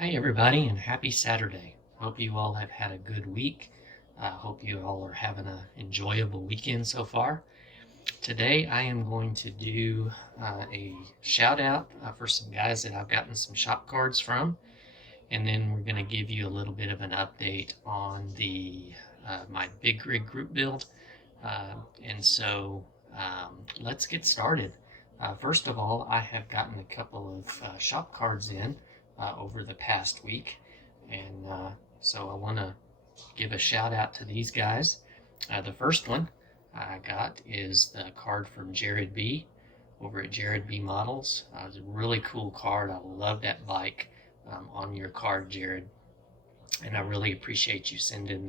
Hi, everybody, and happy Saturday. Hope you all have had a good week. Hope you all are having an enjoyable weekend so far. Today, I am going to do a shout out for some guys that I've gotten some shop cards from, and then we're going to give you a little bit of an update on the my big rig group build. Uh, and so let's get started. First of all, I have gotten a couple of shop cards in over the past week, and I want to give a shout out to these guys. The first one I got is the card from Jared B over at Jared B Models. It's a really cool card. I love that bike on your card, Jared, and I really appreciate you sending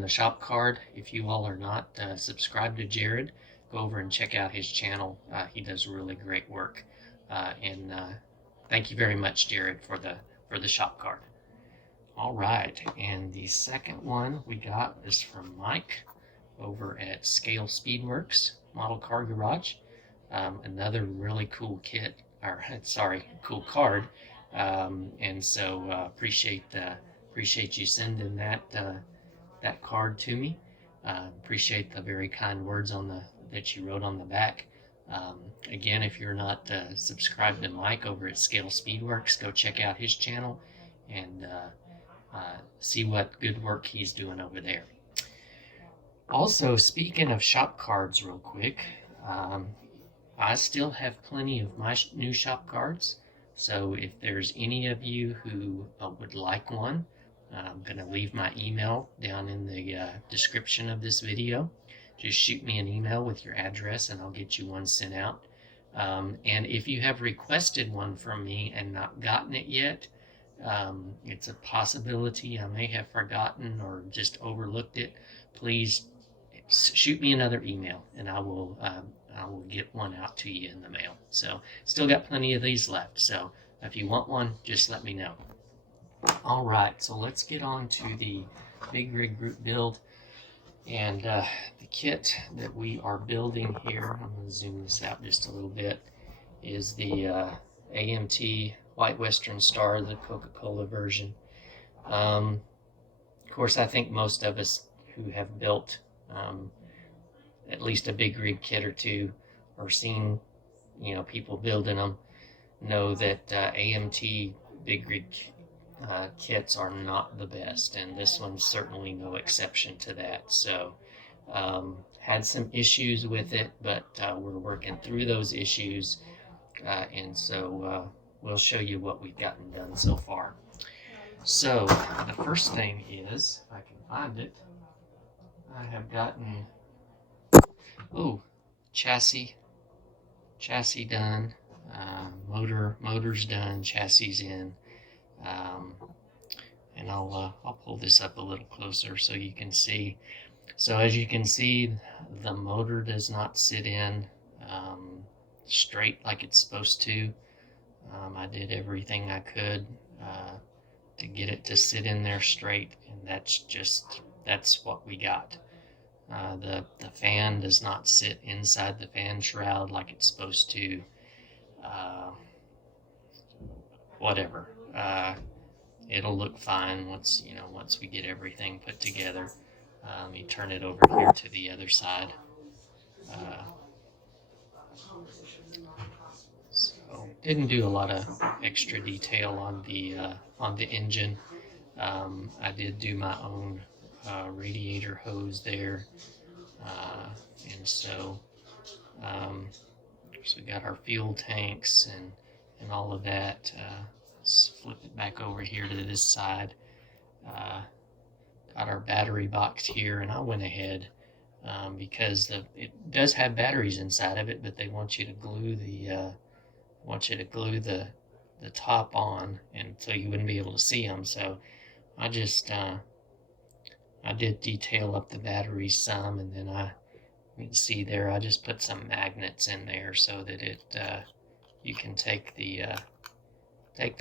the shop card. If you all are not subscribed to Jared, go over and check out his channel. He does really great work, and thank you very much, Jared, for the shop card. All right, and the second one we got is from Mike over at Scale Speedworks Model Car Garage. Another really cool kit, or sorry, cool card. And so appreciate you sending that card to me. Appreciate the very kind words that you wrote on the back. Again, if you're not subscribed to Mike over at Scale Speedworks, go check out his channel and see what good work he's doing over there. Also, speaking of shop cards, real quick, I still have plenty of my new shop cards. So if there's any of you who would like one, I'm going to leave my email down in the description of this video. Just shoot me an email with your address and I'll get you one sent out. And if you have requested one from me and not gotten it yet, it's a possibility I may have forgotten or just overlooked it. Please shoot me another email and I will get one out to you in the mail. So still got plenty of these left. So if you want one, just let me know. All right, so let's get on to the big rig group build. And the kit that we are building here, I'm going to zoom this out just a little bit, is the AMT White Western Star, the Coca-Cola version. Of course, I think most of us who have built at least a big rig kit or two, or seen people building them, know that AMT big rig kits are not the best, and this one's certainly no exception to that. So had some issues with it, but we're working through those issues, and so we'll show you what we've gotten done so far. So the first thing is, if I can find it, I have gotten chassis done, motors done, chassis in. And I'll pull this up a little closer so you can see. So as you can see, the motor does not sit in straight like it's supposed to. I did everything I could to get it to sit in there straight, and that's what we got. The fan does not sit inside the fan shroud like it's supposed to. Whatever. It'll look fine once we get everything put together. Let me turn it over here to the other side. So didn't do a lot of extra detail on the engine. I did do my own radiator hose there, and so we got our fuel tanks and all of that. Let's flip it back over here to this side. Got our battery box here, and I went ahead because it does have batteries inside of it, but they want you to glue the top on, and so you wouldn't be able to see them. So I just I did detail up the batteries some, and then you can see there I just put some magnets in there so that you can take the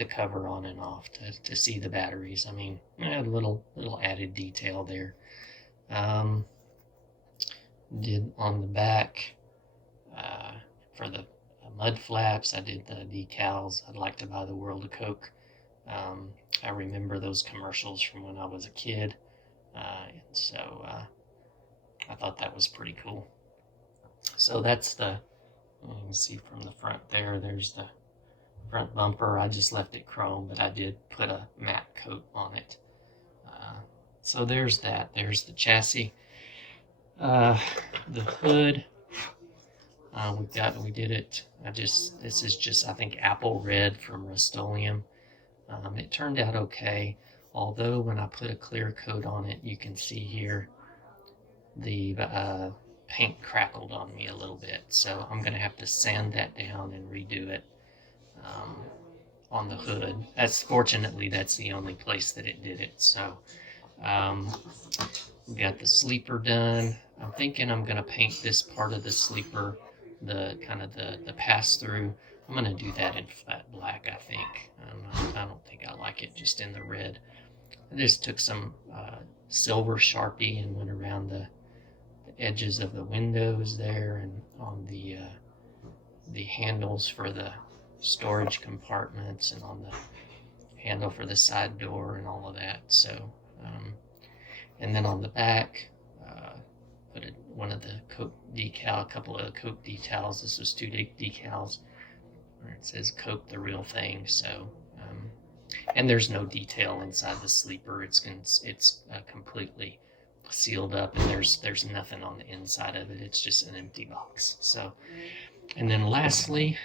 cover on and off to see the batteries. I mean, a little added detail there. Did on the back for the mud flaps, I did the decals. I'd like to buy the World of Coke I remember those commercials from when I was a kid, and so I thought that was pretty cool. So that's you can see from the front there's the front bumper. I just left it chrome, but I did put a matte coat on it. So there's that. There's the chassis. The hood, we did it. This is just, I think, apple red from Rust-Oleum. It turned out okay, although when I put a clear coat on it, you can see here the paint crackled on me a little bit. So I'm going to have to sand that down and redo it on the hood. Fortunately, that's the only place that it did it. So we got the sleeper done. I'm thinking I'm going to paint this part of the sleeper, the pass-through. I'm going to do that in flat black, I think. I don't think I like it just in the red. I just took some silver Sharpie and went around the edges of the windows there and on the handles for the storage compartments and on the handle for the side door and all of that. So, and then on the back, put one of the Coke decal, a couple of Coke decals. This was 2 decals where it says Coke the real thing. So, and there's no detail inside the sleeper. It's completely sealed up, and there's nothing on the inside of it. It's just an empty box. So, and then lastly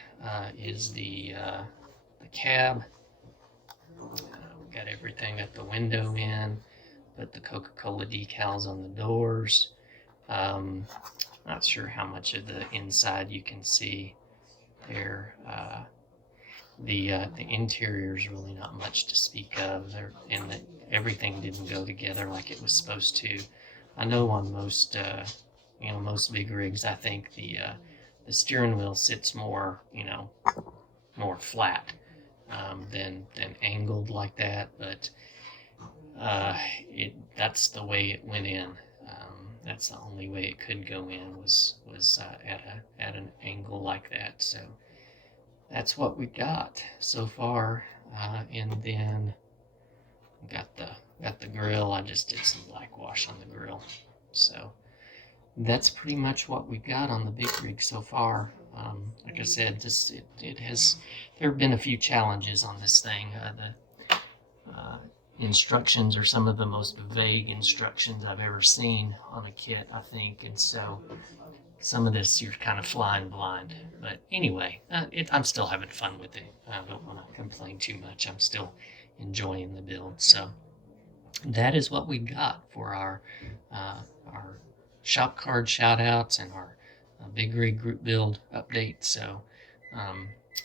is the cab. We got everything at the window in. Put the Coca-Cola decals on the doors. Not sure how much of the inside you can see there. The interior is really not much to speak of, and everything didn't go together like it was supposed to. I know on most most big rigs, I think the steering wheel sits more more flat than angled like that, but that's the way it went in. That's the only way it could go in was at an angle like that. So that's what we got so far, and then got the grill. I just did some black wash on the grill. So that's pretty much what we got on the big rig so far. Like I said, there have been a few challenges on this thing. The instructions are some of the most vague instructions I've ever seen on a kit, I think, and so some of this you're kind of flying blind. But anyway, I'm still having fun with it. I don't want to complain too much. I'm still enjoying the build. So that is what we got for our shop card shout outs and our big rig group build update. So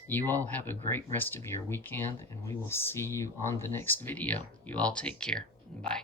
you all have a great rest of your weekend, and we will see you on the next video. You all take care. Bye.